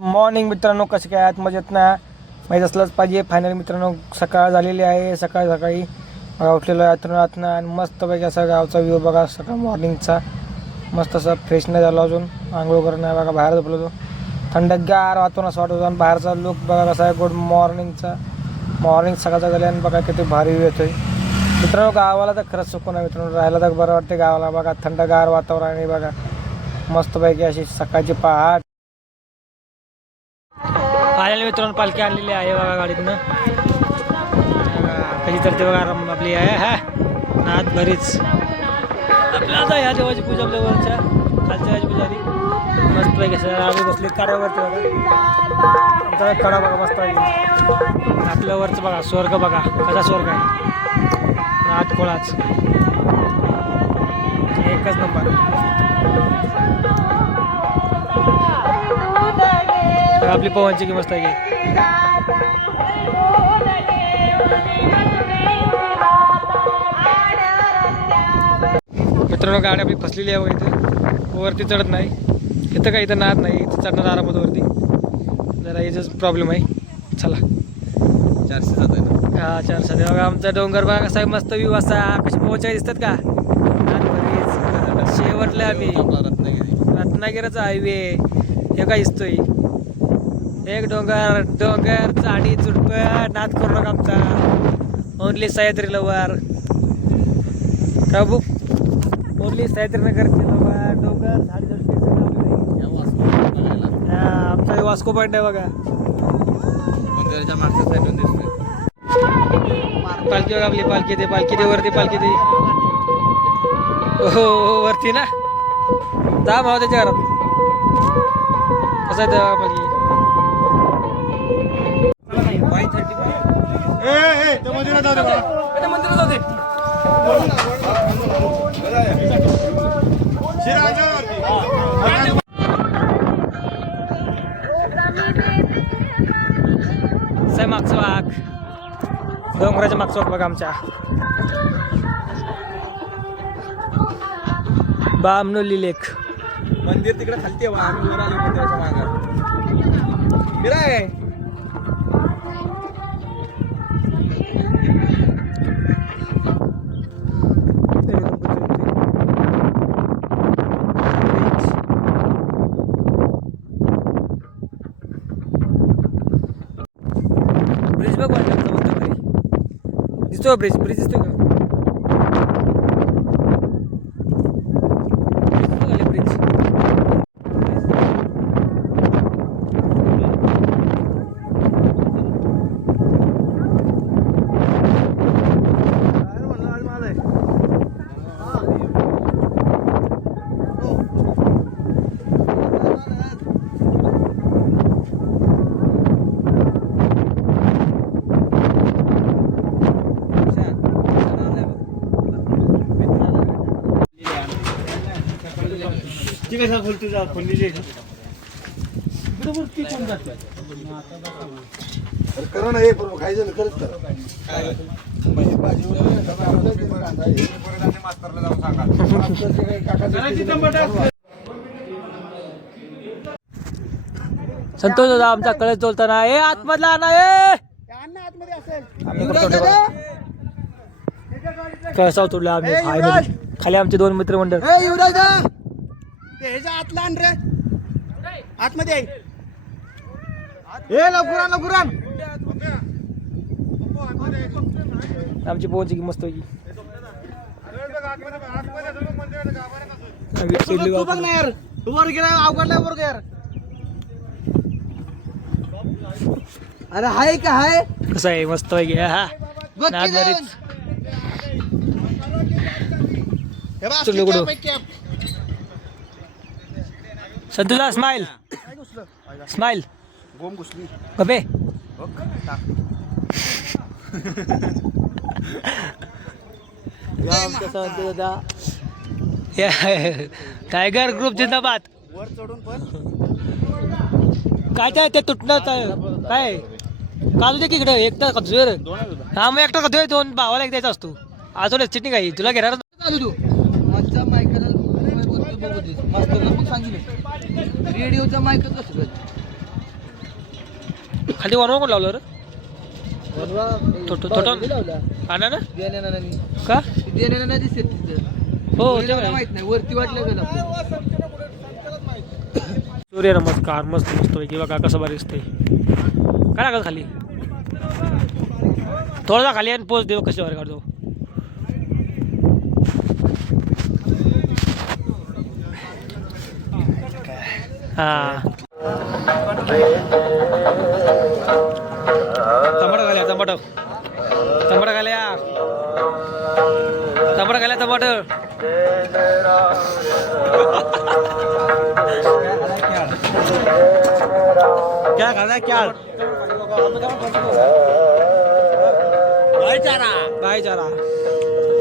Morning मित्रांनो, कसे काय आहात? मजेत ना? माहीत असलंच पाहिजे. फायनल मित्रांनो सकाळ झालेली आहे. सकाळी उठलेलो आहे आतनं आणि मस्तपैकी असा गावचा व्ह्यू बघा. सकाळ मॉर्निंगचा मस्त असा फ्रेश नाही झाला अजून. आंघोळ करून नाही बघा, बाहेर झोपलो. थंडगार वातावरण असं वाटत आणि बाहेरचा लुक बघा कसा आहे. गुड मॉर्निंगचा मॉर्निंग सकाळचा झाल्याने बघा किती भारी व्ह्यू येतोय मित्रांनो. गावाला तर खरंच सुकून आहे मित्रांनो. राहायला तर बरं वाटते गावाला. बघा थंडगार वातावरण आहे बघा. मस्तपैकी अशी सकाळची पहाट. फायनल मित्रांनो पालखी आणलेली आहे बघा गाडीतनं. कधी तर ते बघा आपली आहे हा नात बरीच आपल्या आता ह्या देवाची पूजा आपल्या वरच्या खालच्या ह्याची पूजा आली मस्तपैकी. सर आम्ही बसली कड्यावरती बघा. आमचा कडा बघा मस्तपैकी. आपल्या वरचं बघा स्वर्ग बघा कसा स्वर्ग आहे. नात कोळाच एकच नंबर. आपली पवनची की मस्त आहे की मित्रांनो. गाडी आपली फसलेली आहे इथं. वरती चढत नाही इथं. काही इथं नाद नाही. इथं चढणार आरामात वरती. जरा याचाच प्रॉब्लेम आहे. चला 407 आहे ना. हा 407 बघा. आमचा डोंगर बघा कसा मस्त व्ह्यू असा. कशी पोहोचाय दिसतात का शेवटले आम्ही. रत्नागिरीचा हायवे हे काय दिसतोय. एक डोंगर डोंगर झाडी चुडप नाद करू नका आमचा. ओनली सह्याद्री लवर का बुक. ओनली सह्याद्रीनगर लवर डोंगर झाडी आमचा वास्को पॉईंट आहे बघा. मंदिराच्या मागच्या साईडून दिसतोय पालखी बघा. आपली पालखी दे वरती पालखी दे. हो वरती ना जा भाव त्याच्या घरात. कसं आहे पालखी. मागचा वाघ डोंगराच्या मागचा वाघ बघा आमच्या. बामनोली लेक मंदिर तिकडे खालती आहे. आम्ही वर आलो मंदिराच्या मागे. फिराय ब्रिज बघ दिसतो. ब्रिज दिसतो का. ब्रिज कसा बोलतो जा फोन करा ना. एक खायचं खरंच करा. संतोष दादा आमचा कळस बोलताना ए आतमधला आणा. कळसा उतरला आम्ही फायनली. खाली आमचे 2 मित्रमंडळ. ह्याच्या आतला आण रे. आतमध्ये आहे. लवकर आण. आमची पोहोच की मस्त होती. तू बघ ना यार. तू वर गेला अवघडला वर यार. अरे हाय का हाय. कसं आहे मस्त आहे हा नाद बरीच. चुकलो कुठं. संतोषा स्माइल स्माइल गोम घुसली बबे. टायगर ग्रुप जिंदाबाद. वर चढून पण काय ते तुटणं काय काजू दे की इकडे. एकटा कधू हा मग एकटा कधू 2 भावाला एक द्यायचा असतो. अजून चिटणी काही तुला घेणार तू माझ्या मायकाला बघू दे. मस्त सांगितलं रेडिओचा मायक कसं खाली वनवा कोण लावलं रे थोटं आणा ना का नाही दिसत तिथं हो ते काय. माहित नाही वरती वाटलं गेलं सूर्य नमस्कार मस्त मस्त पैकी बघा कसं भारी दिसतंय काय लागत खाली थोडा खाली आणि पोच देऊ कशी भारी काढतो हा टमाटर घाल्या टमाटर टमाटर घाल्या टमाटर घाल्या टमाटर क्या खाना क्या भाईचारा भाईचारा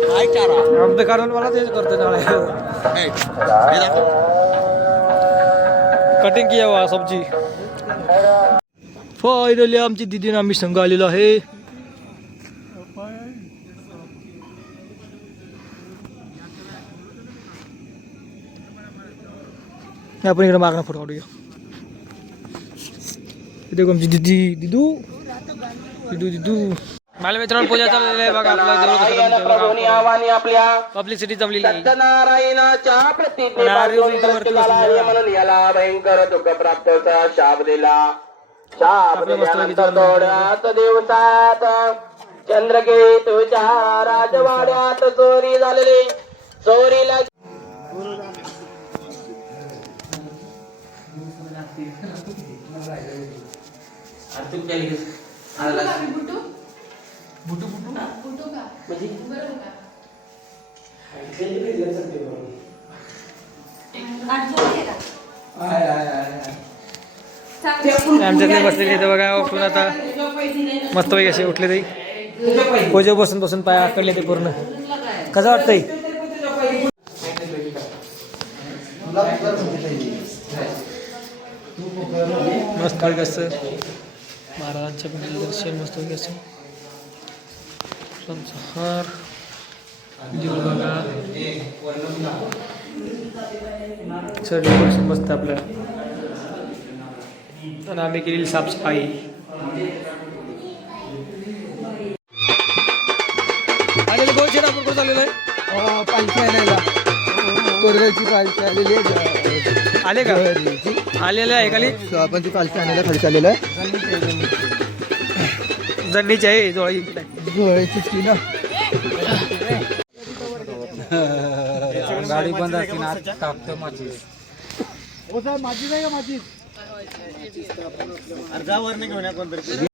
भाईचारा आमचं कारण मला तेच करतो ना कटिंग किया हुआ सब्जी फायनली आमची दीदीने आम्ही संघ आलेलो आहे आपण इकडे मागणं फोटो काढूया इथे आमची दीदी दिदू दिदू दिदू मला मित्रांनो पूजा चाललेली आहे बघा आपल्या पब्लिसिटी जमलेली आहे सत्यनारायणाच्या म्हणून याला भयंकर दुःख प्राप्तचा शाप दिला शाप दिल्यानंतर थोड्याच दिवसात चंद्रकेतूच्या राजवाड्यात चोरी झालेली चोरीला आमच्याकडे बसलेले इथे बघा उठून आता मस्त पैकी असे उठले ते पोजे बसून बसून पाय आकडले ते पूर्ण कसं वाटतंय मस्त पैकी असं महाराजांच्या दर्शन मस्त पैकी असं संसार बघा सगळं मस्त आपलं आणि आम्ही केलेली साफसफाई आलेलं गोल शेड आपण कुठं चाललेलं आहे पालखी आणायला कोरगावची पालखी आलेली आहे आले का आलेलं आहे खाली आपण ती पालखी आणायला खाली चाललेलं आहे जडणीची आहे जोळी जोळ्याचीच की ना गाडी बंद असते ना टाकतो माझी हो साहेब माझी नाही का माझी अर्जावर नाही घेऊन कोणतरी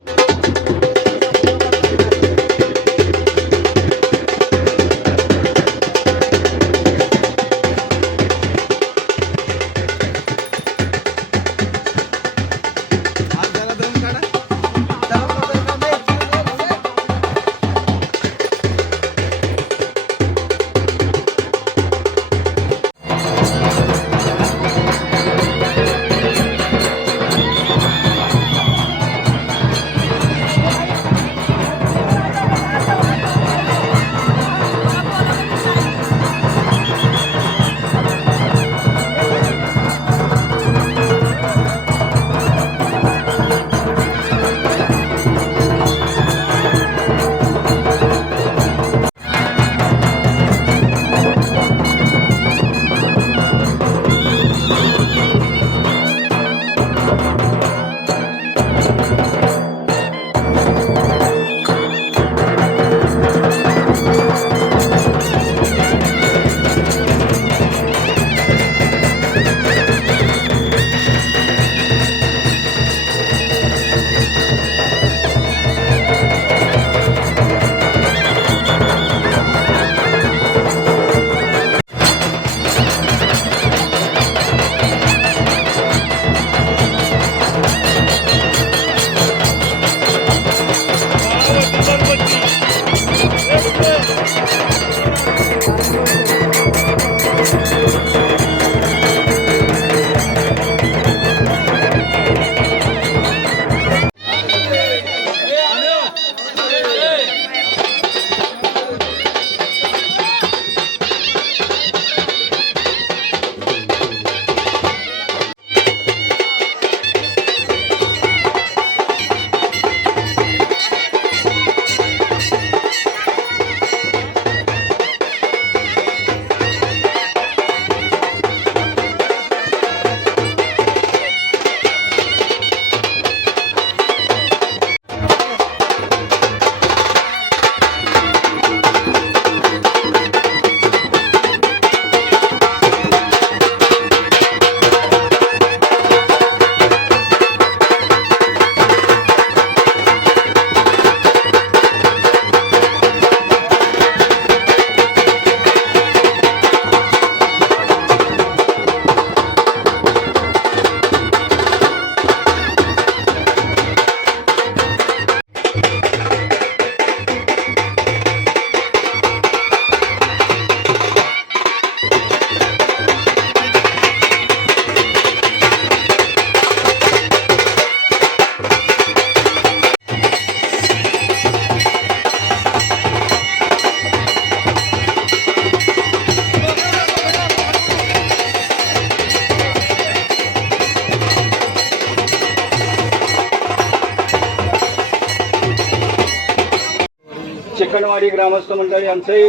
पाटणेवाडी ग्रामस्थ मंडळी आमचंही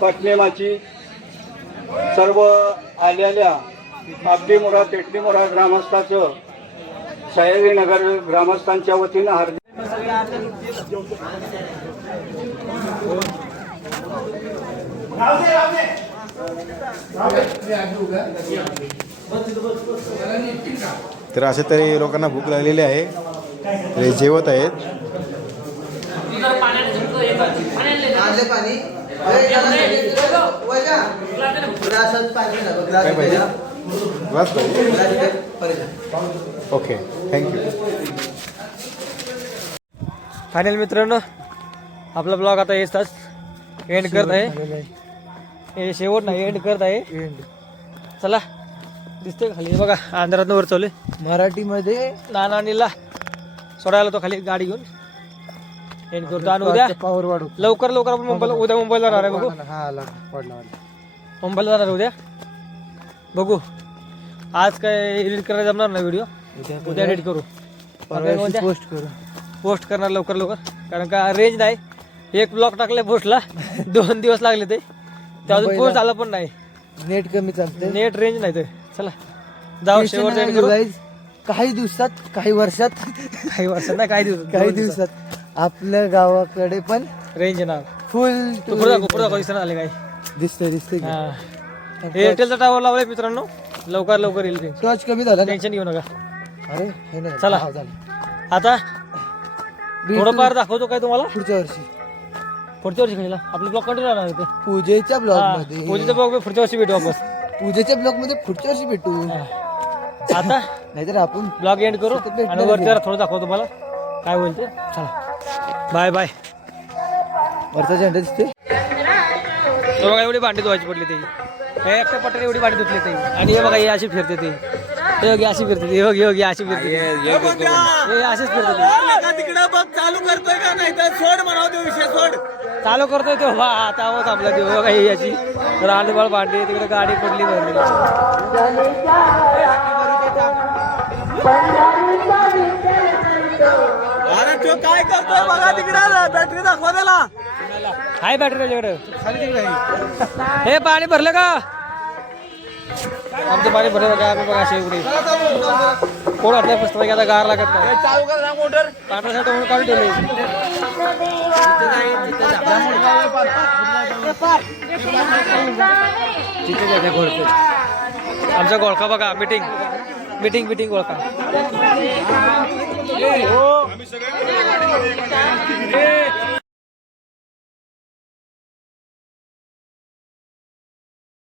पाटणेमाची सर्व आलेल्या आपटीमुरा तेटलीमुरा ग्रामस्थाचं सयाजीनगर ग्रामस्थांच्या वतीनं हार्दिक तर अशा तरी लोकांना भूक लागलेली आहे ते जेवत आहेत. काय पाहिजे? ग्लास पाहिजे? Okay, thank you. फायनल मित्रांनो, आपला ब्लॉग आता येताच एंड करत आहे. हे शेवट नाही, एंड करत आहे. चला, दिसतंय खाली हे बघा, अंधारात वर चालू मराठीमध्ये नानानीला सोडायला तो खाली गाडी घेऊन एंड करतो. आणि उद्या पावर वाढू. लवकर आपण मुंबईला, उद्या मुंबईला जाणार आहे. बघू हा पडला मुंबईला जाणार उद्या. बघू आज काय एडिट करायला जमणार ना व्हिडिओ, उद्या एडिट करू. पोस्ट करू. पोस्ट करणार लवकर कारण का रेंज नाही. एक ब्लॉग टाकलाय पोस्टला 2 दिवस लागले ते अजून पोस्ट झाला पण नाही. नेट कमी चालते. नेट रेंज नाही. तर चला जाऊ शेवटचं end करू. काही दिवसात, काही वर्षात, काही वर्षात नाही, काही दिवसात आपल्या गावाकडे पण रेंज येणार. फुल पुढे दाखव दिसणार आले काय. दिसते. एअरटेलचा टावर लावलाय मित्रांनो, लवकर येईल रेंज. टॉर्च कमी झाला ना. टेन्शन घेऊ नका. अरे हे नाही. चला. हा, झालं. आता थोडंफार दाखवतो काय तुम्हाला पुढच्या वर्षी खालीला आपलं ब्लॉग कंटिन्यू राहणार ते. पूजेच्या ब्लॉग मध्ये. पूजेचा ब्लॉग पुढच्या वर्षी भेटू आपण. पूजेच्या ब्लॉग मध्ये पुढच्या वर्षी भेटू. आता नाहीतर आपण ब्लॉग एंड करू आणि वरती जरा थोडं दाखवतो तुम्हाला काय होईल ते. चला बाय. वरचा झेंडा दिसते. तो बघा एवढी भांडी धुवायची पडली ते. हे एकट्या पट्ट्याने एवढी भांडी धुतली ते. आणि हे बघा हे अशी फिरते ते. हे बघ अशी फिरते. हे बघ अशी फिरते. हे अशीच फिरते ते. तिकडे बघ चालू करतोय का नाही तर सोड म्हणाव तो विषय सोड. चालू करतोय तो. आता आहोत आपला देव बघा ही याची रांडबाळ भांडी. तिकडे गाडी पडली भरली. अरे तो काय करतोय बघा तिकडे. बॅटरी दाखवा त्याला. हाय बॅटरी त्याच्याकडे. हे पाणी भरलं का? आमचं पाणी भरलं का? आम्ही बघा अशी एवढी कोण वाटलं मस्त पैकी. आता गार लागत नाही. चालू कर ना मोटर. पाण्यासाठी म्हणून काढून ठेवले. आमचा गोळखा बघा. मीटिंग गोळखा.